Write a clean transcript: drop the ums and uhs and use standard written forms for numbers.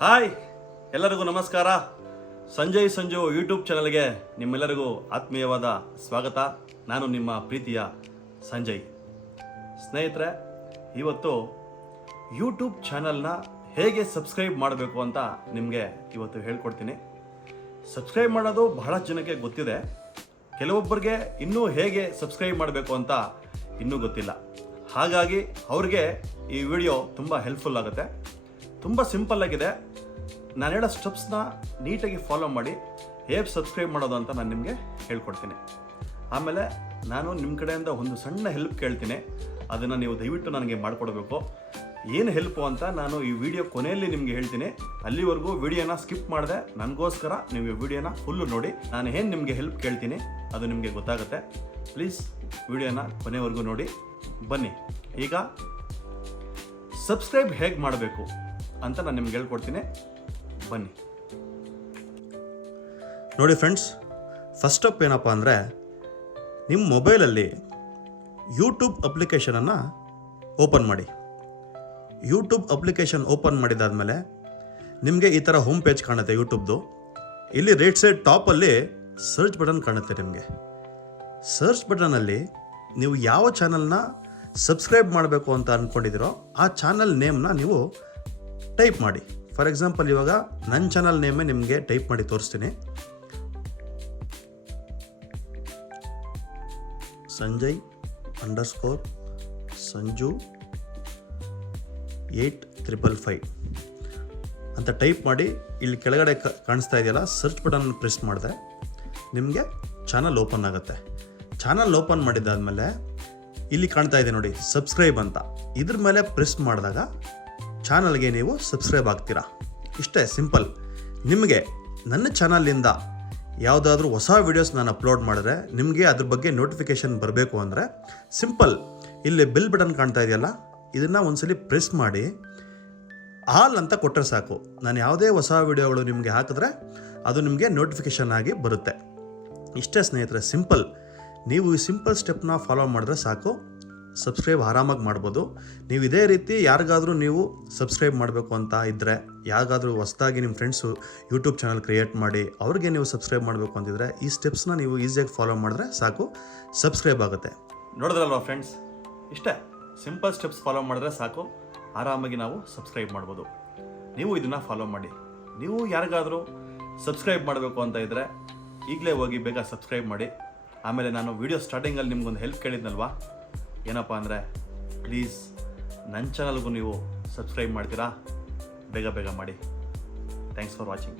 Hi, ಎಲ್ಲರಿಗೂ ನಮಸ್ಕಾರ. Sanjay Sanju YouTube ಚಾನಲ್ಗೆ ನಿಮ್ಮೆಲ್ಲರಿಗೂ ಆತ್ಮೀಯವಾದ ಸ್ವಾಗತ. ನಾನು ನಿಮ್ಮ ಪ್ರೀತಿಯ ಸಂಜಯ್. ಸ್ನೇಹಿತರೆ, ಇವತ್ತು ಯೂಟ್ಯೂಬ್ ಚಾನಲ್ನ ಹೇಗೆ ಸಬ್ಸ್ಕ್ರೈಬ್ ಮಾಡಬೇಕು ಅಂತ ನಿಮಗೆ ಇವತ್ತು ಹೇಳ್ಕೊಡ್ತೀನಿ. ಸಬ್ಸ್ಕ್ರೈಬ್ ಮಾಡೋದು ಬಹಳ ಜನಕ್ಕೆ ಗೊತ್ತಿದೆ, ಕೆಲವೊಬ್ಬರಿಗೆ ಇನ್ನೂ ಹೇಗೆ ಸಬ್ಸ್ಕ್ರೈಬ್ ಮಾಡಬೇಕು ಅಂತ ಇನ್ನೂ ಗೊತ್ತಿಲ್ಲ. ಹಾಗಾಗಿ ಅವ್ರಿಗೆ ಈ ವಿಡಿಯೋ ತುಂಬ ಹೆಲ್ಪ್ಫುಲ್ ಆಗುತ್ತೆ. ತುಂಬ ಸಿಂಪಲ್ ಆಗಿದೆ. ನಾನು ಹೇಳೋ ಸ್ಟೆಪ್ಸ್ನ ನೀಟಾಗಿ ಫಾಲೋ ಮಾಡಿ ಹೇಗೆ ಸಬ್ಸ್ಕ್ರೈಬ್ ಮಾಡೋದು ಅಂತ ನಾನು ನಿಮಗೆ ಹೇಳ್ಕೊಡ್ತೀನಿ. ಆಮೇಲೆ ನಾನು ನಿಮ್ಮ ಕಡೆಯಿಂದ ಒಂದು ಸಣ್ಣ ಹೆಲ್ಪ್ ಕೇಳ್ತೀನಿ, ಅದನ್ನು ನೀವು ದಯವಿಟ್ಟು ನನಗೆ ಮಾಡಿಕೊಡ್ಬೇಕು. ಏನು ಹೆಲ್ಪು ಅಂತ ನಾನು ಈ ವಿಡಿಯೋ ಕೊನೆಯಲ್ಲಿ ನಿಮಗೆ ಹೇಳ್ತೀನಿ. ಅಲ್ಲಿವರೆಗೂ ವಿಡಿಯೋನ ಸ್ಕಿಪ್ ಮಾಡಿದೆ ನನಗೋಸ್ಕರ ನೀವು ಈ ವಿಡಿಯೋನ ಫುಲ್ಲು ನೋಡಿ. ನಾನು ಏನು ನಿಮಗೆ ಹೆಲ್ಪ್ ಕೇಳ್ತೀನಿ ಅದು ನಿಮಗೆ ಗೊತ್ತಾಗುತ್ತೆ. ಪ್ಲೀಸ್ ವಿಡಿಯೋನ ಕೊನೆವರೆಗೂ ನೋಡಿ. ಬನ್ನಿ, ಈಗ ಸಬ್ಸ್ಕ್ರೈಬ್ ಹೇಗೆ ಮಾಡಬೇಕು ಅಂತ ನಾನು ನಿಮ್ಗೆ ಹೇಳ್ಕೊಡ್ತೀನಿ. ಬನ್ನಿ ನೋಡಿ ಫ್ರೆಂಡ್ಸ್, ಫಸ್ಟ್ ಸ್ಟೆಪ್ ಏನಪ್ಪ ಅಂದರೆ, ನಿಮ್ಮ ಮೊಬೈಲಲ್ಲಿ ಯೂಟ್ಯೂಬ್ ಅಪ್ಲಿಕೇಶನನ್ನು ಓಪನ್ ಮಾಡಿ. ಯೂಟ್ಯೂಬ್ ಅಪ್ಲಿಕೇಶನ್ ಓಪನ್ ಮಾಡಿದಾದಮೇಲೆ ನಿಮಗೆ ಈ ಥರ ಹೋಮ್ ಪೇಜ್ ಕಾಣುತ್ತೆ ಯೂಟ್ಯೂಬ್ದು. ಇಲ್ಲಿ ರೈಟ್ ಸೈಡ್ ಟಾಪಲ್ಲಿ ಸರ್ಚ್ ಬಟನ್ ಕಾಣುತ್ತೆ. ನಿಮಗೆ ಸರ್ಚ್ ಬಟನಲ್ಲಿ ನೀವು ಯಾವ ಚಾನಲ್ನ ಸಬ್ಸ್ಕ್ರೈಬ್ ಮಾಡಬೇಕು ಅಂತ ಅಂದ್ಕೊಂಡಿದ್ದೀರೋ ಆ ಚಾನಲ್ ನೇಮ್ನ ನೀವು ಟೈಪ್ ಮಾಡಿ. ಫಾರ್ ಎಕ್ಸಾಂಪಲ್, ಇವಾಗ ನನ್ನ ಚಾನಲ್ ನೇಮೇ ನಿಮಗೆ ಟೈಪ್ ಮಾಡಿ ತೋರಿಸ್ತೀನಿ. ಸಂಜಯ್ _ ಸಂಜು 8555 ಅಂತ ಟೈಪ್ ಮಾಡಿ ಇಲ್ಲಿ ಕೆಳಗಡೆ ಕಾಣಿಸ್ತಾ ಇದೆಯಲ್ಲ, ಸರ್ಚ್ ಬಟನ್ ಪ್ರೆಸ್ ಮಾಡಿದೆ ನಿಮಗೆ ಚಾನಲ್ ಓಪನ್ ಆಗುತ್ತೆ. ಚಾನಲ್ ಓಪನ್ ಮಾಡಿದ್ದಾದಮೇಲೆ ಇಲ್ಲಿ ಕಾಣ್ತಾ ಇದೆ ನೋಡಿ ಸಬ್ಸ್ಕ್ರೈಬ್ ಅಂತ, ಇದ್ರ ಮೇಲೆ ಪ್ರೆಸ್ ಮಾಡಿದಾಗ ಚಾನಲ್ಗೆ ನೀವು ಸಬ್ಸ್ಕ್ರೈಬ್ ಆಗ್ತೀರಾ. ಇಷ್ಟೇ ಸಿಂಪಲ್. ನಿಮಗೆ ನನ್ನ ಚಾನಲಿಂದ ಯಾವುದಾದ್ರೂ ಹೊಸ ವೀಡಿಯೋಸ್ ನಾನು ಅಪ್ಲೋಡ್ ಮಾಡಿದ್ರೆ ನಿಮಗೆ ಅದ್ರ ಬಗ್ಗೆ ನೋಟಿಫಿಕೇಷನ್ ಬರಬೇಕು ಅಂದರೆ ಸಿಂಪಲ್, ಇಲ್ಲಿ ಬೆಲ್ ಬಟನ್ ಕಾಣ್ತಾ ಇದೆಯಲ್ಲ, ಇದನ್ನು ಒಂದ್ಸಲಿ ಪ್ರೆಸ್ ಮಾಡಿ ಆಲ್ ಅಂತ ಕೊಟ್ಟರೆ ಸಾಕು. ನಾನು ಯಾವುದೇ ಹೊಸ ವೀಡಿಯೋಗಳು ನಿಮಗೆ ಹಾಕಿದ್ರೆ ಅದು ನಿಮಗೆ ನೋಟಿಫಿಕೇಷನ್ ಆಗಿ ಬರುತ್ತೆ. ಇಷ್ಟೇ ಸ್ನೇಹಿತರೆ, ಸಿಂಪಲ್. ನೀವು ಈ ಸಿಂಪಲ್ ಸ್ಟೆಪ್ನ ಫಾಲೋ ಮಾಡಿದ್ರೆ ಸಾಕು, ಸಬ್ಸ್ಕ್ರೈಬ್ ಆರಾಮಾಗಿ ಮಾಡ್ಬೋದು. ನೀವು ಇದೇ ರೀತಿ ಯಾರಿಗಾದರೂ ನೀವು ಸಬ್ಸ್ಕ್ರೈಬ್ ಮಾಡಬೇಕು ಅಂತ ಇದ್ದರೆ, ಯಾರಿಗಾದರೂ ಹೊಸದಾಗಿ ನಿಮ್ಮ ಫ್ರೆಂಡ್ಸು ಯೂಟ್ಯೂಬ್ ಚಾನಲ್ ಕ್ರಿಯೇಟ್ ಮಾಡಿ ಅವ್ರಿಗೆ ನೀವು ಸಬ್ಸ್ಕ್ರೈಬ್ ಮಾಡಬೇಕು ಅಂತಿದ್ರೆ ಈ ಸ್ಟೆಪ್ಸ್ನ ನೀವು ಈಸಿಯಾಗಿ ಫಾಲೋ ಮಾಡಿದ್ರೆ ಸಾಕು, ಸಬ್ಸ್ಕ್ರೈಬ್ ಆಗುತ್ತೆ. ನೋಡಿದ್ರಲ್ವ ಫ್ರೆಂಡ್ಸ್, ಇಷ್ಟೇ ಸಿಂಪಲ್ ಸ್ಟೆಪ್ಸ್ ಫಾಲೋ ಮಾಡಿದ್ರೆ ಸಾಕು, ಆರಾಮಾಗಿ ನಾವು ಸಬ್ಸ್ಕ್ರೈಬ್ ಮಾಡ್ಬೋದು. ನೀವು ಇದನ್ನು ಫಾಲೋ ಮಾಡಿ. ನೀವು ಯಾರಿಗಾದರೂ ಸಬ್ಸ್ಕ್ರೈಬ್ ಮಾಡಬೇಕು ಅಂತ ಇದ್ದರೆ ಈಗಲೇ ಹೋಗಿ ಬೇಗ ಸಬ್ಸ್ಕ್ರೈಬ್ ಮಾಡಿ. ಆಮೇಲೆ ನಾನು ವಿಡಿಯೋ ಸ್ಟಾರ್ಟಿಂಗಲ್ಲಿ ನಿಮ್ಗೊಂದು ಹೆಲ್ಪ್ ಕೇಳಿದ್ನಲ್ವಾ, ಏನಪ್ಪ ಅಂದರೆ, ಪ್ಲೀಸ್ ನನ್ನ ಚಾನಲ್ಗೂ ನೀವು ಸಬ್ಸ್ಕ್ರೈಬ್ ಮಾಡ್ತೀರಾ? ಬೇಗ ಬೇಗ ಮಾಡಿ. Thanks for watching.